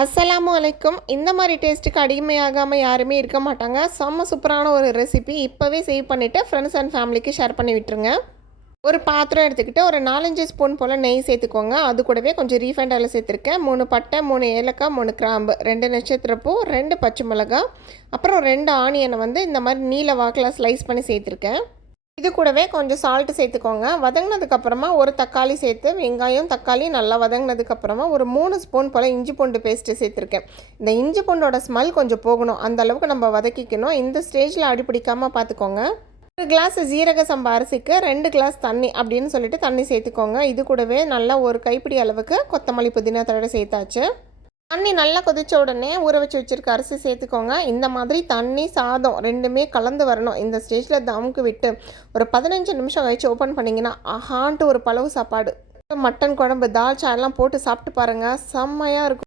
அஸ்ஸலாமு அலைக்கும். இந்த மாதிரி டேஸ்ட்டுக்கு அடிமையாகாமல் யாருமே இருக்க மாட்டாங்க. செம்ம சூப்பரான ஒரு ரெசிபி இப்போவே சேவ் பண்ணிவிட்டு ஃப்ரெண்ட்ஸ் அண்ட் ஃபேமிலிக்கு ஷேர் பண்ணி விட்டுருங்க. ஒரு பாத்திரம் எடுத்துக்கிட்டு ஒரு 4-5 ஸ்பூன் போல் நெய் சேர்த்துக்கோங்க. அது கூடவே கொஞ்சம் ரீஃபைண்ட் ஆயில் சேர்த்துருக்கேன். 3 பட்டை, 3 ஏலக்காய், 3 கிராம்பு, 2 நட்சத்திரப்பூ, 2 பச்சை மிளகாய், அப்புறம் 2 ஆனியனை இந்த மாதிரி நீல வாக்கில் ஸ்லைஸ் பண்ணி சேர்த்துருக்கேன். இது கூடவே கொஞ்சம் சால்ட்டு சேர்த்துக்கோங்க. வதங்கினதுக்கப்புறமா ஒரு தக்காளி சேர்த்து வெங்காயம் தக்காளி நல்லா வதங்கினதுக்கப்புறமா ஒரு 3 ஸ்பூன் போல் இஞ்சி பூண்டு பேஸ்ட்டு சேர்த்துருக்கேன். இந்த இஞ்சி பூண்டோட ஸ்மெல் கொஞ்சம் போகணும், அந்த அளவுக்கு நம்ம வதக்கிக்கணும். இந்த ஸ்டேஜில் அடிப்பிடிக்காமல் பார்த்துக்கோங்க. ஒரு கிளாஸ் ஜீரக சம்பா அரிசிக்கு 2 கிளாஸ் தண்ணி அப்படின்னு சொல்லிட்டு தண்ணி சேர்த்துக்கோங்க. இது கூடவே நல்லா ஒரு கைப்பிடி அளவுக்கு கொத்தமல்லி புதினா தழை சேர்த்தாச்சு. தண்ணி நல்லா கொதிச்ச உடனே ஊற வச்சு வச்சுருக்க அரிசி சேர்த்துக்கோங்க. இந்த மாதிரி தண்ணி சாதம் ரெண்டுமே கலந்து வரணும். இந்த ஸ்டேஜில் தம்க்கு விட்டு ஒரு 15 நிமிஷம் கழிச்சு ஓப்பன் பண்ணிங்கன்னா ஆஹான்ட்டு ஒரு பலவு சாப்பாடு, மட்டன் குழம்பு, தால்ச்சா எல்லாம் போட்டு சாப்பிட்டு பாருங்கள், செம்மையாக இருக்கும்.